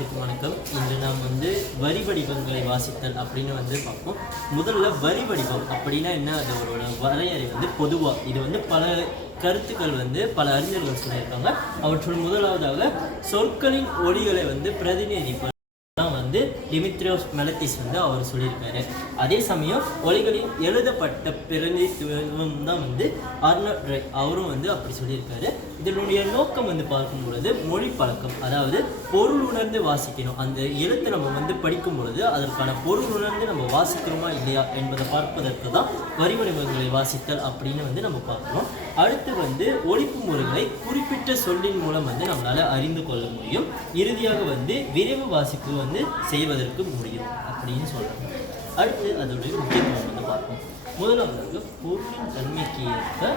அனைவருக்கும் வணக்கம். இன்று நாம் வரி வடிவங்களை வாசித்தல் அப்படின்னு பார்ப்போம். முதல்ல வரி வடிவம் அப்படின்னா என்ன, அதோட வரையறை பொதுவாக இது பல கருத்துக்கள் பல அறிஞர்கள் சொல்லியிருக்காங்க. அவற்றுள் முதலாவதாக சொற்களின் ஒலிகளை பிரதிநிதிப்பது டிமித்ரியோஸ் மெலத்திஸ் அவர் சொல்லியிருக்காரு. அதே சமயம் ஒலிகளின் எழுதப்பட்ட பிரதிநிதித்துவம் தான் ஆர்னால்ட் ரை அவரும் அப்படி சொல்லியிருக்காரு. இதனுடைய நோக்கம் பார்க்கும் பொழுது மொழி பழக்கம், அதாவது பொருள் உணர்ந்து வாசிக்கணும். அந்த எழுத்தை நம்ம படிக்கும் பொழுது அதற்கான பொருள் உணர்ந்து நம்ம வாசிக்கிறோமா இல்லையா என்பதை பார்ப்பதற்கு தான் வரி வடிவங்களை வாசித்தல் அப்படின்னு நம்ம பார்க்கணும். அடுத்து ஒலிப்பு முறைகளை குறிப்பிட்ட சொல்லின் மூலம் நம்மளால அறிந்து கொள்ள முடியும். இறுதியாக விரைவு வாசிப்பு செய்வதற்கு முடியும் அப்படின்னு சொல்றாங்க. அடுத்து அதோடைய முக்கியத்துவம் பார்ப்போம். முதலாவதாக பொருளின் தன்மைக்கு ஏற்ப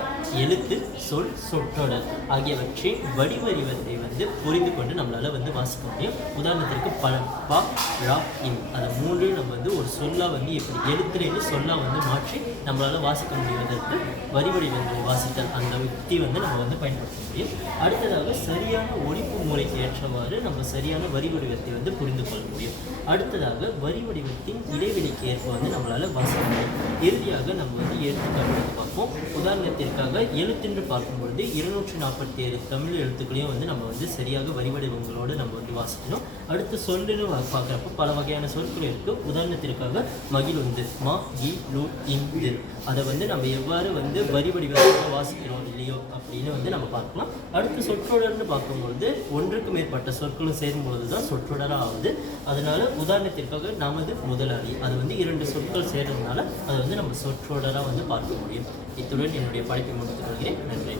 எழுத்து, சொல், சொற்றொடர் ஆகியவற்றின் வடிவத்தை புரிந்து கொண்டு நம்மளால வாசிக்க முடியும். உதாரணத்திற்கு பழம், பா, ரா, இம், அதை மூன்று நம்ம ஒரு சொல்லா எப்படி எழுத்துலேருந்து சொல்லா மாற்றி நம்மளால வாசிக்க முடிவதற்கு வரி வடிவங்களை வாசித்தல் அந்த யுக்தி நம்ம பயன்படுத்த முடியும். அடுத்ததாக சரியான ஒலிப்பு முறைக்கு ஏற்றவாறு நம்ம சரியான வரி வடிவத்தை புரிந்து கொள்ள முடியும். அடுத்ததாக வரி வடிவத்தின் இடைவெளிக்கு ஏற்ப நம்மளால வாசிக்க முடியும். இறுதியாக நம்ம எழுத்துக்கள் பார்ப்போம். உதாரணத்திற்காக எழுத்தென்று பார்க்கும்பொழுது 247 தமிழ் எழுத்துக்களையும் நம்ம சரியாக வரி வடிவங்களோடு நம்ம வாசிக்கணும். அடுத்து சொல்லுன்னு பார்க்குறப்போ பல வகையான சொற்கள் இருக்குது. உதாரணத்திற்காக மகிழுந்து, மா, கி, லு, இந்து, அதை நம்ம எவ்வாறு வரி வடிவமாக வாசிக்கிறோம் இல்லையோ அப்படின்னு நம்ம பார்க்கலாம். அடுத்து சொற்றொடர்னு பார்க்கும்பொழுது ஒன்றுக்கு மேற்பட்ட சொற்களும் சேரும்பொழுது தான் சொற்றொடராக ஆகுது. அதனால உதாரணத்திற்காக நமது முதலாளி, அது 2 சொற்கள் சேர்றதுனால அதை நம்ம சொற்றொடராக பார்க்க முடியும். இத்துடன் என்னுடைய படைப்பை முடித்துக் கொள்கிறேன். நன்றி.